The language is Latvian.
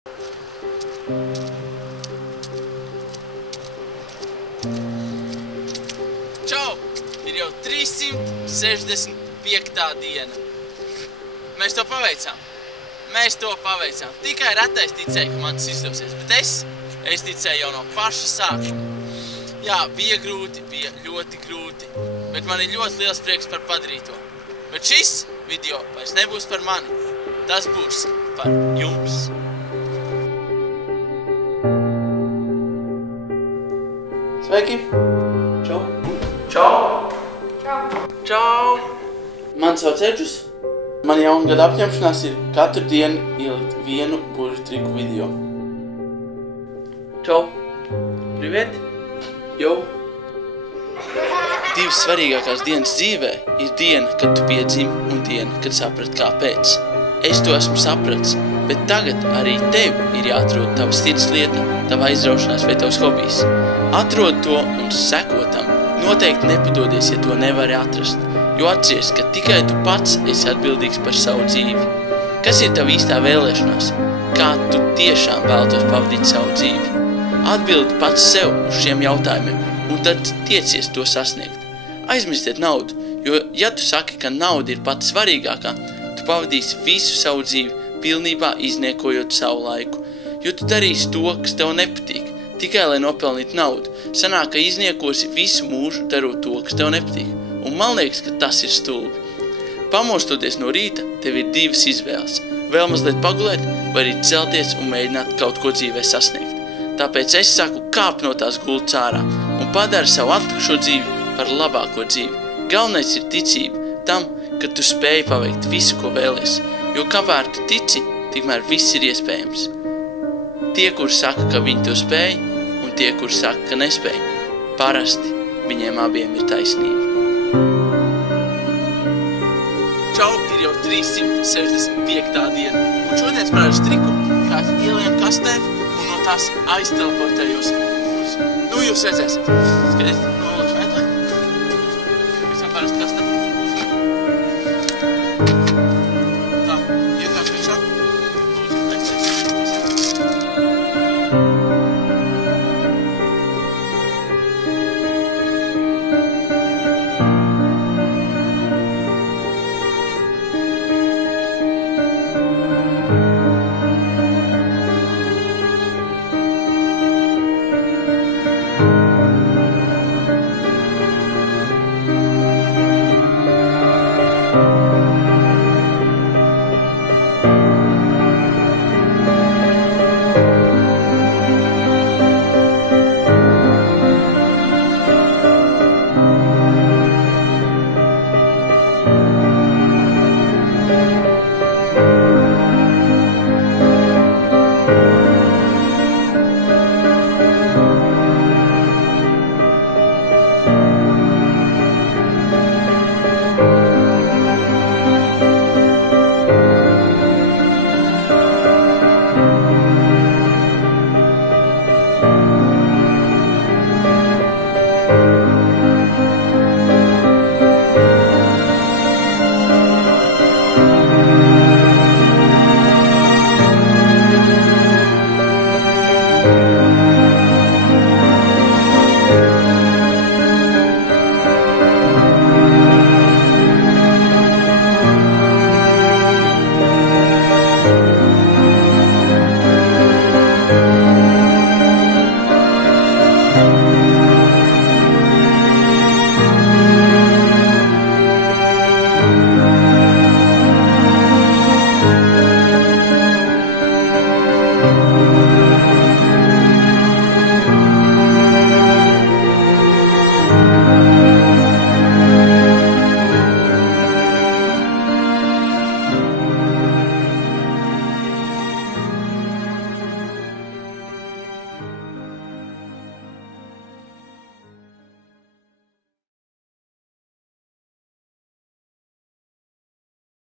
Čau! Ir jau 365. diena. Mēs to paveicām. Tikai retais ticēja, ka man tas izdosies, bet es ticēju jau no paša sākuma. Jā, bija grūti, bija ļoti grūti, bet man ir ļoti liels prieks par padarīto. Bet šis video vairs nebūs par mani, tas būs par jums. Sveiki! Čau! Čau! Čau! Čau! Mani sauc Edžus. Man jauna gada apņemšanās ir katru dienu ielikt vienu burvju triku video. Čau! Privet! Jau! Divas svarīgākās dienas dzīvē ir diena, kad tu piedzimi, un diena, kad saprati kāpēc. Es to esmu sapratis, bet tagad arī tev ir jāatrod tava sirdslieta, tava aizraušanās vai tavs hobijs. Atrod to un seko tam. Noteikti nepadodies, ja to nevari atrast, jo atceries, ka tikai tu pats esi atbildīgs par savu dzīvi. Kas ir tava īstā vēlēšanās? Kā tu tiešām vēlētos pavadīt savu dzīvi? Atbildi pats sev uz šiem jautājumiem, un tad tiecies to sasniegt. Aizmirstiet naudu, jo ja tu saki, ka nauda ir pati svarīgākā, tu pavadīsi visu savu dzīvi, pilnībā izniekojot savu laiku, jo tu darīsi to, kas tev nepatīk, tikai lai nopelnītu naudu. Sanāk, ka izniekosi visu mūžu darot to, kas tev nepatīk, un man liekas, ka tas ir stulbi. Pamostoties no rīta, tev ir divas izvēles. Vēl mazliet pagulēt, vai arī celties un mēģināt kaut ko dzīvē sasniegt. Tāpēc es saku, kāp no tās gultas ārā un padari savu atlikušo dzīvi par labāko dzīvi. Galvenais ir ticība tam, ka tu spēji paveikt visu, ko vēlies, jo kamēr tu tici, tikmēr viss ir iespējams. Tie, kuri saka, ka viņi to spēj, un tie, kuri saka, ka nespēj, parasti viņiem abiem ir taisnība. Čau, ir jau 365. diena, un šodien es parādīšu triku, kā ieliem kastē un no tās aizteleportējos uz. Nu, jūs redzēsiet. Skatiet.